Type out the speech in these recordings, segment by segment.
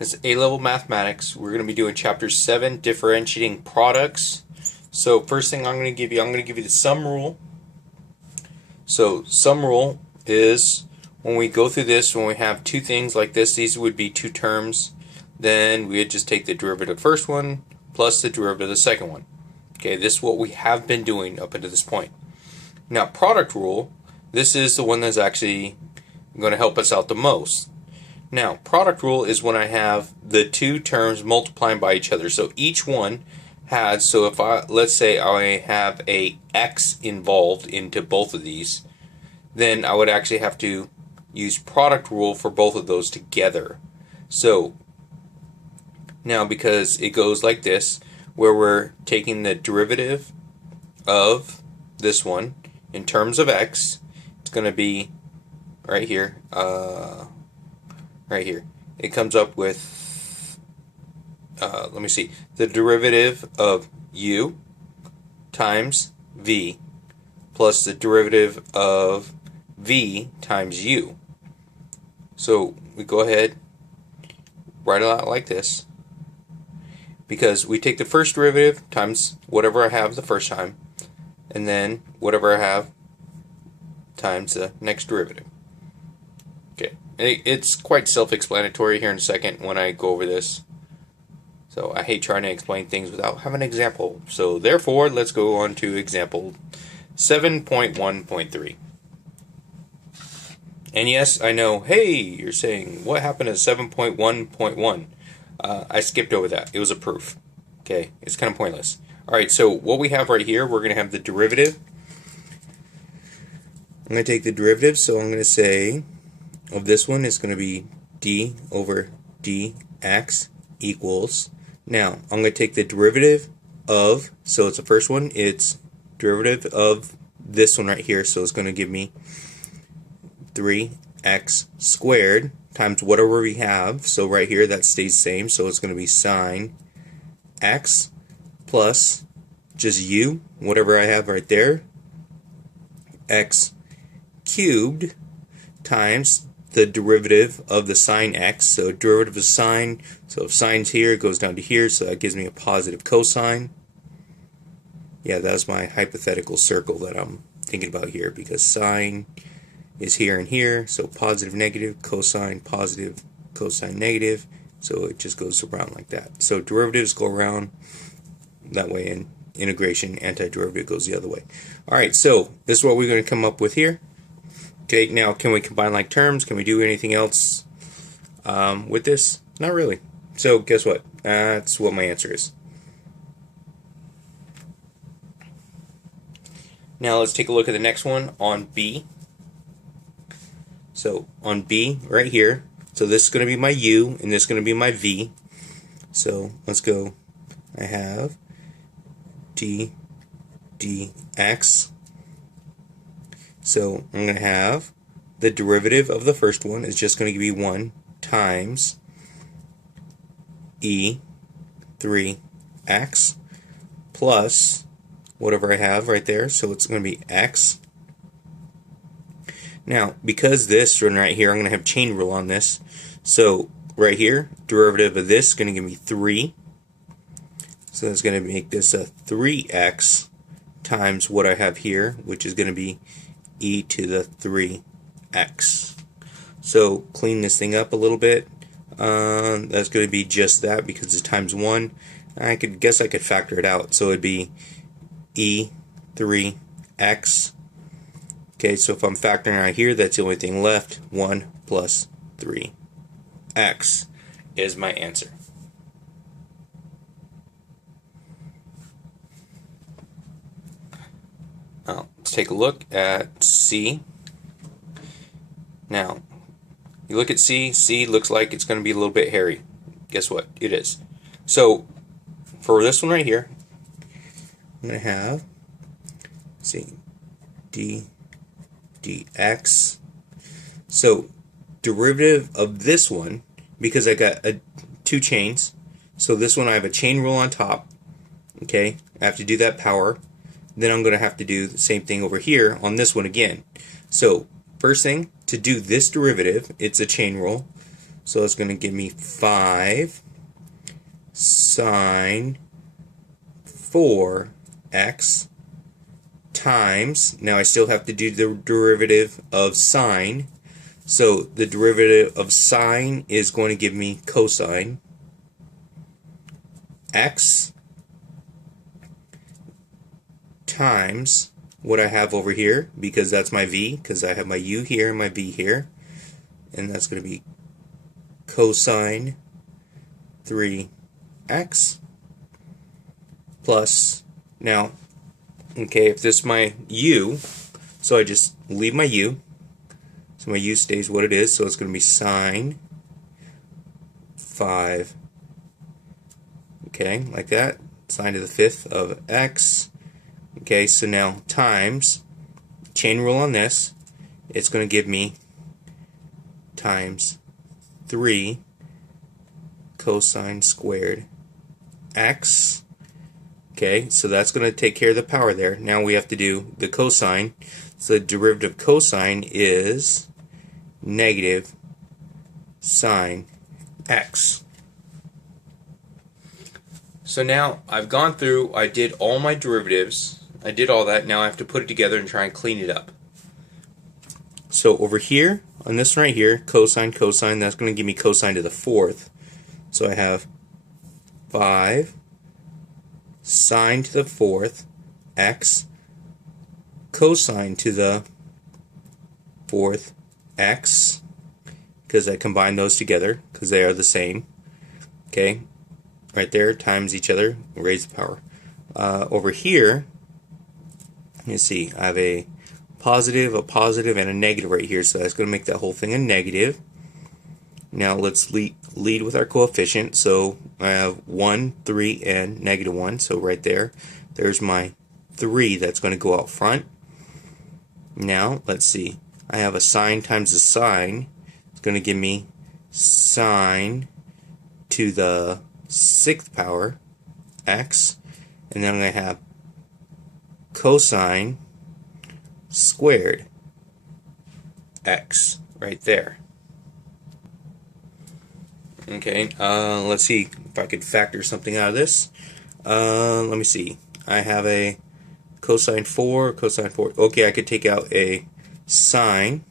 It's A-level mathematics. We're going to be doing chapter 7, differentiating products. So first thing I'm going to give you the sum rule. So sum rule is when we go through this, when we have two things like this, these would be two terms, then we would just take the derivative of the first one plus the derivative of the second one. Okay, this is what we have been doing up until this point. Now product rule, this is the one that's actually going to help us out the most. Now, product rule is when I have the two terms multiplying by each other. So each one has, so if let's say I have a x involved into both of these, then I would actually have to use product rule for both of those together. So now, because it goes like this, where we're taking the derivative of this one in terms of x, it's going to be right here. Right here, it comes up with, let me see, the derivative of u times v plus the derivative of v times u. So we go ahead, write it out like this, because we take the first derivative times whatever I have the first time, and then whatever I have times the next derivative. Okay, it's quite self-explanatory here in a second when I go over this. So I hate trying to explain things without having an example. So therefore, let's go on to example 7.1.3. And yes, I know, hey, you're saying, what happened to 7.1.1? I skipped over that. It was a proof. Okay, it's kind of pointless. Alright, so what we have right here, we're going to have the derivative. I'm going to take the derivative, so I'm going to say of this one is going to be d over dx equals, now I'm going to take the derivative of, so it's the first one, it's derivative of this one right here, so it's going to give me 3x squared times whatever we have, so right here that stays the same, so it's going to be sine x plus just u, whatever I have right there, x cubed times the derivative of the sine x, so derivative of sine, so if sine's here, it goes down to here, so that gives me a positive cosine. Yeah, that's my hypothetical circle that I'm thinking about here, because sine is here and here, so positive, negative, cosine, positive, cosine, negative, so it just goes around like that. So derivatives go around that way, and integration, antiderivative goes the other way. Alright, so this is what we're going to come up with here. Okay, now can we combine like terms? Can we do anything else with this? Not really. So guess what? That's what my answer is. Now let's take a look at the next one on B. So on B right here, so this is going to be my U and this is going to be my V. So let's go. I have d dx. So I'm going to have the derivative of the first one is just going to be 1 times e3x plus whatever I have right there. So it's going to be x. Now, because this one right here, I'm going to have chain rule on this. So right here, derivative of this is going to give me 3. So it's going to make this a 3x times what I have here, which is going to be e to the 3x. So clean this thing up a little bit. That's going to be just that because it's times 1. I guess I could factor it out. So it'd be e3x. Okay, so if I'm factoring out here, that's the only thing left. 1 plus 3x is my answer. Now, let's take a look at C. Now, you look at C, C looks like it's going to be a little bit hairy. Guess what? It is. So, for this one right here, I'm going to have, see, dx. So, derivative of this one, because I got two chains, so this one I have a chain rule on top, okay, I have to do that power. Then I'm going to have to do the same thing over here on this one again. So first thing, to do this derivative, it's a chain rule. So it's going to give me 5 sine 4x times, now I still have to do the derivative of sine, so the derivative of sine is going to give me cosine x times what I have over here, because that's my v, because I have my u here and my v here, and that's going to be cosine 3x plus, now, okay, if this is my u, so I just leave my u, so my u stays what it is, so it's going to be sine 5, okay, like that, sine to the 5th of x, okay, so now times, chain rule on this, it's going to give me times 3 cosine squared x. Okay, so that's going to take care of the power there. Now we have to do the cosine. So the derivative of cosine is negative sine x. So now I've gone through, I did all my derivatives, I did all that, now I have to put it together and try and clean it up. So over here, on this right here, cosine, cosine, that's going to give me cosine to the 4th. So I have 5 sine to the 4th x cosine to the 4th x, because I combine those together because they are the same. Okay, right there, times each other, raise the power. Over here, you see I have a positive, and a negative right here, so that's going to make that whole thing a negative. Now let's lead with our coefficient. So I have 1, 3, and negative 1. So right there, there's my 3 that's going to go out front. Now let's see. I have a sine times a sine. It's going to give me sine to the 6th power x. And then I'm going to have cosine squared x right there. Okay, let's see if I could factor something out of this. Let me see. I have a cosine 4, cosine 4. Okay, I could take out a sine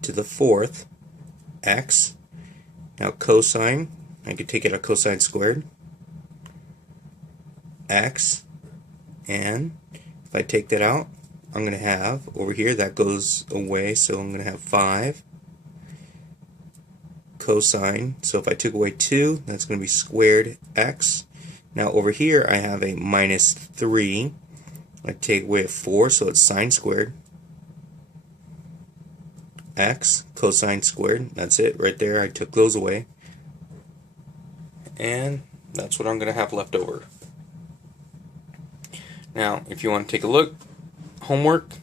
to the 4th x. Now cosine, I could take out a cosine squared x. And if I take that out, I'm going to have, over here, that goes away, so I'm going to have 5 cosine, so if I took away 2, that's going to be squared x. Now over here I have a minus 3. I take away a 4, so it's sine squared x, cosine squared. That's it right there. I took those away. And that's what I'm going to have left over. Now if you want to take a look, homework.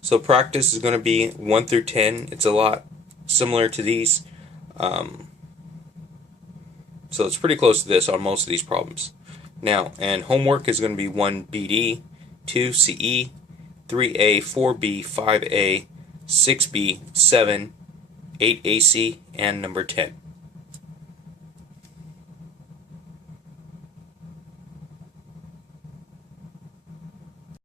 So practice is going to be 1 through 10. It's a lot similar to these, so it's pretty close to this on most of these problems. Now, and homework is going to be 1 BD, 2 CE, 3A, 4B, 5A, 6B, 7, 8 AC, and number 10.